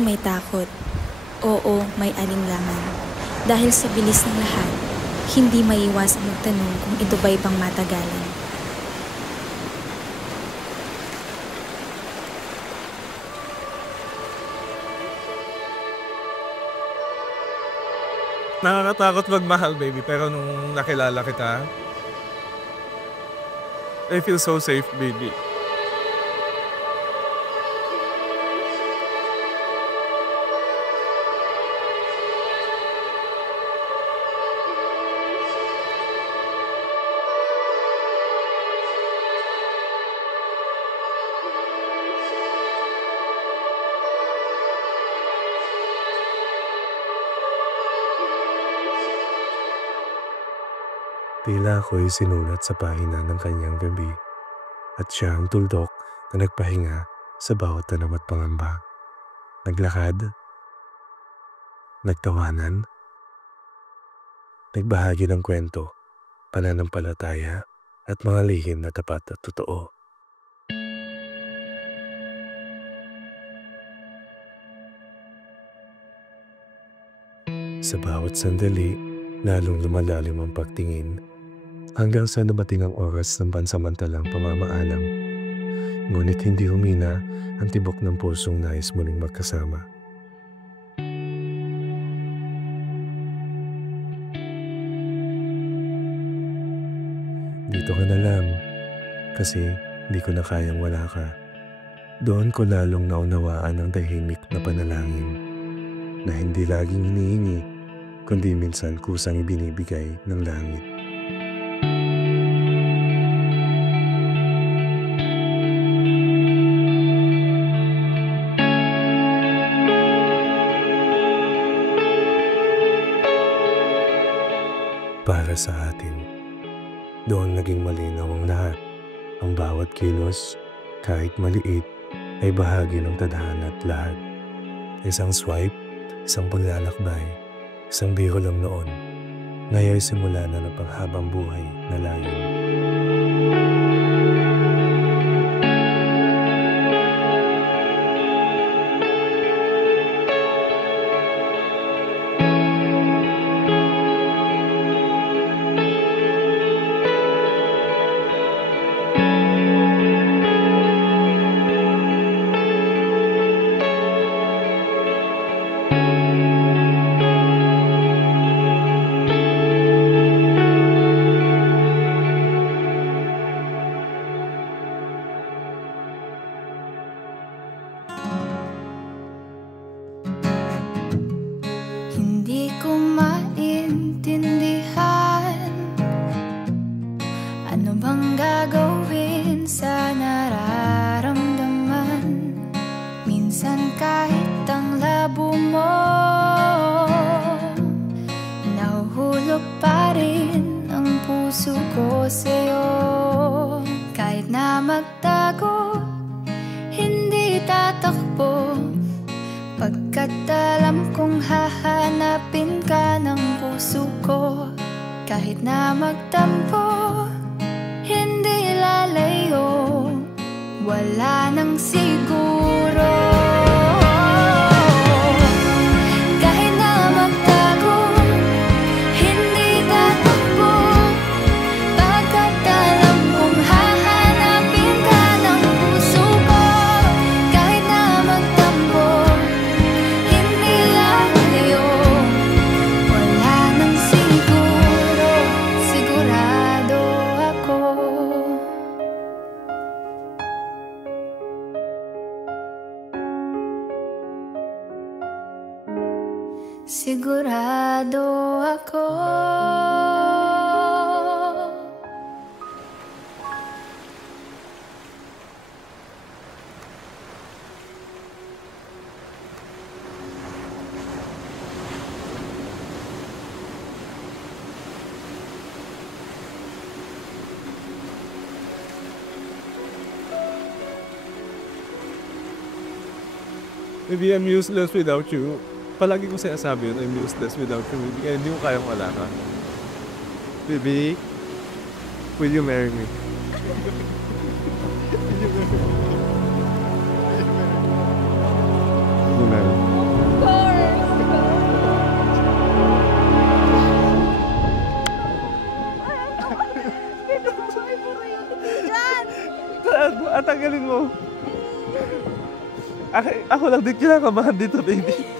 may takot. Oo, may alinlangan. Dahil sa bilis ng lahat, hindi maiwasang magtanong kung ito ba'y pangmatagalan. Nakakatakot magmahal, baby, pero nung nakilala kita, I feel so safe, baby. Tila ako'y sinulat sa pahina ng kanyang gabi at siya ang tuldok na nagpahinga sa bawat tanam at pangamba. Naglakad, nagtawanan, nagbahagi ng kwento, pananampalataya at mga lihim na tapat at totoo. Sa bawat sandali, lalong lumalalim ang pagtingin hanggang sa dumating ang oras ng pansamantalang pamamaalam. Ngunit hindi humina ang tibok ng pusong nais muling magkasama. Dito ka na lang kasi di ko na kayang wala ka. Doon ko lalong naunawaan ang tahimik na panalangin na hindi laging hinihingi kundi minsan kusang ibinibigay ng langit. Para sa atin, doon naging malinaw ang lahat. Ang bawat kilos, kahit maliit, ay bahagi ng tadhana at lahat. Isang swipe, isang paglalakbay, isang biro lang noon. Ngaya'y simula na ng panghabang buhay na layo. Hindi ko maintindihan ano bang gagawin sa nararamdaman. Minsan kahit ang labo mo, nahuhulog pa rin ang puso ko sa'yo. Kahit na magtago, hindi tatakbo, pagkat alam kong hahanapin ka ng puso ko. Kahit na magtampo, hindi lalayo, wala nang siguro. Kahit na magtago, hindi tatakbo, pagkat alam kong hahanapin ka ng puso ko. Kahit na magtampo, hindi lalayo, wala nang siguro, sigurado ako. Sigurado ako. Maybe I'm useless without you. Palagi ko sinasabi yun, I'm useless without you. Kaya hindi ko kayang wala ka. Baby, will you marry me? Will you marry me? gagawin mo? Ako lang din kinakabahan dito, baby.